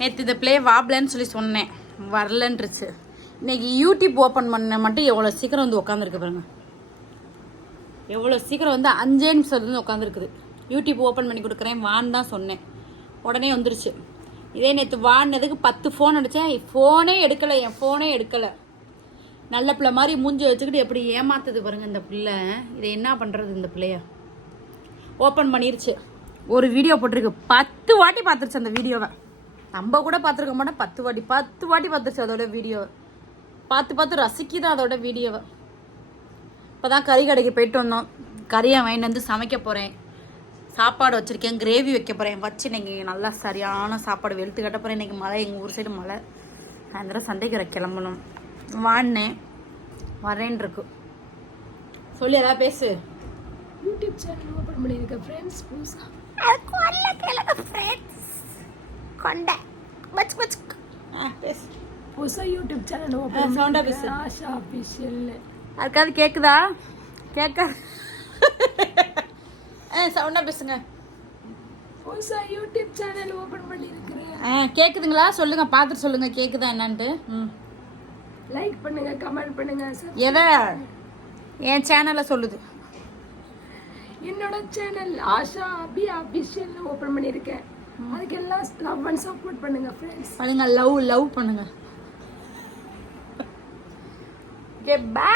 நேற்று இந்த ப்ளே வாப்லன்னு சொல்லி சொன்னேன், வரலன்றுச்சு. இன்னைக்கு யூடியூப் ஓப்பன் பண்ண மட்டும் எவ்வளோ சீக்கிரம் வந்து உட்காந்துருக்கு பாருங்க. எவ்வளோ சீக்கிரம் வந்து 5 நிமிஷம் வந்து உட்காந்துருக்குது. யூடியூப் ஓப்பன் பண்ணி கொடுக்குறேன் வான்னு தான் சொன்னேன், உடனே வந்துருச்சு. இதே நேற்று வான்னதுக்கு 10 ஃபோன் அடித்தேன், ஃபோனே எடுக்கலை, என் ஃபோனே எடுக்கலை. நல்ல பிள்ளை மாதிரி மூஞ்சி வச்சுக்கிட்டு எப்படி ஏமாத்துது பாருங்க இந்த பிள்ளை. இதை என்ன பண்ணுறது? இந்த பிள்ளைய ஓப்பன் பண்ணிருச்சு, ஒரு வீடியோ போட்டிருக்கு, 10 வாட்டி பார்த்துருச்சு அந்த வீடியோவை. நம்ம கூட பார்த்துருக்க மாட்டோம், 10 வாட்டி பார்த்துருச்சு அதோட வீடியோவை. பார்த்து ரசிக்குதான் அதோட வீடியோவை. இப்போ தான் கறி கடைக்கு போயிட்டு வந்தோம், கறியை வாங்கிட்டு வந்து சமைக்க போகிறேன். சாப்பாடு வச்சுருக்கேன், கிரேவி வைக்க போகிறேன். வச்சு இன்றைக்கி நல்லா சரியான சாப்பாடு வெளுத்து கட்ட போகிறேன். இன்றைக்கி மழை, எங்கள் ஊர் சைடு மழை. சாயந்தரம் சந்தைக்கு கிளம்பணும். வான்னேன், வரேன் இருக்கு. சொல்லி எதாவது பேசு. யூடியூப் சேனல் ஓப்பன் பண்ணியிருக்கேன் ஃப்ரெண்ட்ஸ். புதுசாக யூடியூப் சேனல் ஓப்பன் சவுண்டா பேசு. ஆஷா ஆஃபீஷியல். அதுக்காவது கேட்குதா? கேட்காது. சவுண்டா பேசுங்க. புதுசாக யூடியூப் சேனல் ஓப்பன் பண்ணியிருக்கிறேன். கேட்குதுங்களா? சொல்லுங்க, பார்த்துட்டு சொல்லுங்க கேட்குதா என்னன்ட்டு. லைக் பண்ணுங்க, கமெண்ட் பண்ணுங்க. எதை? என் சேனலை சொல்லுது. என்னோட channel Asha Abhi official open பண்ணியிருக்கேன். அதுக்கு எல்லாம் லவ் அண்ட் சப்போர்ட் பண்ணுங்க ஃப்ரெண்ட்ஸ். பண்ணுங்க, லவ் பண்ணுங்க. Okay, by.